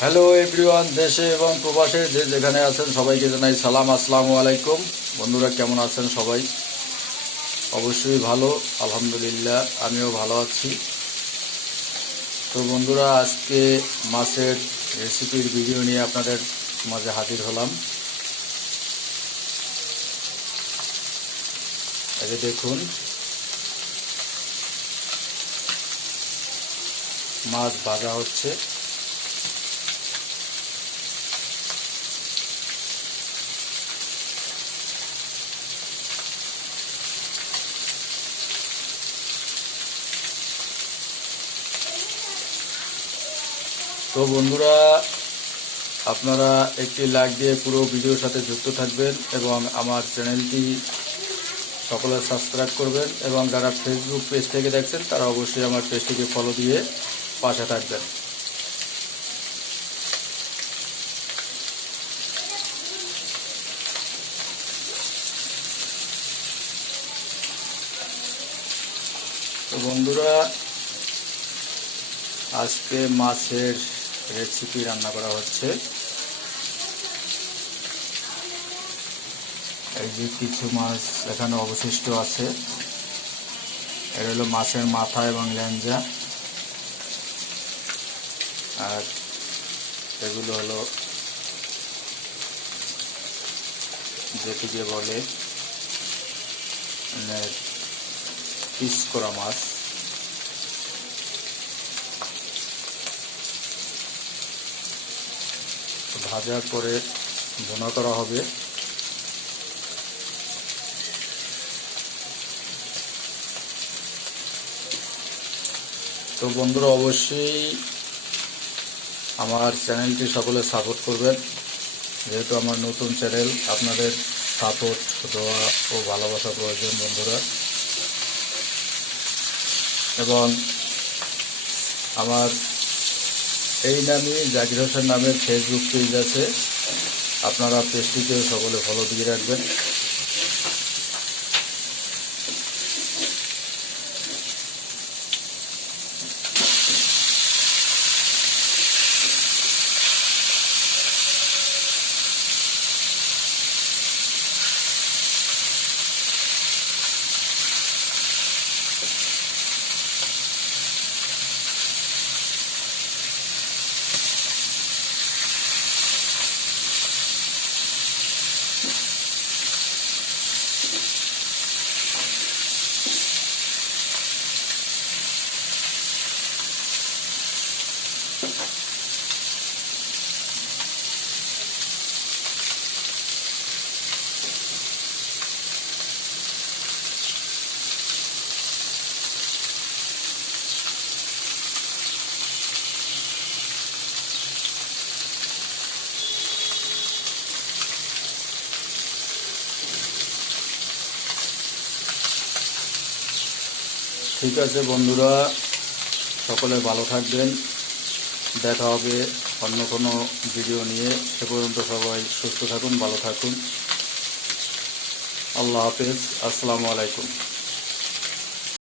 Hello everyone, দেশে এবং প্রবাসে যে যেখানে আছেন সবাইকে জানাই সালাম, আসসালামু আলাইকুম। বন্ধুরা কেমন আছেন সবাই? অবশ্যই ভালো, আলহামদুলিল্লাহ আমিও ভালো আছি। তো বন্ধুরা, আজকে মাছের রেসিপির ভিডিও নিয়ে আপনাদের মাঝে হাজির হলাম। এই যে দেখুন, মাছ ভাজা হচ্ছে। তো বন্ধুরা, আপনারা একটি লাইক দিয়ে পুরো ভিডিওর সাথে যুক্ত থাকবেন এবং আমার চ্যানেলটি সকলে সাবস্ক্রাইব করবেন, এবং যারা ফেসবুক পেজ থেকে দেখছেন তারা অবশ্যই আমার পেজটিকে ফলো দিয়ে পাশে থাকবেন। তো বন্ধুরা, আজকে মাছের রেসিপি রান্না করা হচ্ছে। এই যে কিছু মাছ এখানে অবশিষ্ট আছে, এটা হলো মাছের মাথা এবং ল্যাঞ্জা, আর এগুলো হলো যেটিকে বলে পিস করা মাছ। ভাজার পরে ভুনা করা হবে। তো বন্ধুরা, অবশ্যই আমার চ্যানেলটি সকলে সাপোর্ট করবেন, যেহেতু আমার নতুন চ্যানেল। আপনাদের সাপোর্ট দেওয়া ও ভালোবাসা প্রয়োজন বন্ধুরা। এবং আমার এই নামে জাকির হোসেন নামের ফেসবুক পেজ আছে, আপনারা পেজটিকেও সকলে ফলো দিয়ে রাখবেন। ঠিক আছে বন্ধুরা, সকলে ভালো থাকবেন। দেখা হবে অন্য কোনো ভিডিও নিয়ে। সে পর্যন্ত সবাই সুস্থ থাকুন, ভালো থাকুন। আল্লাহ হাফেজ, আসসালামু আলাইকুম।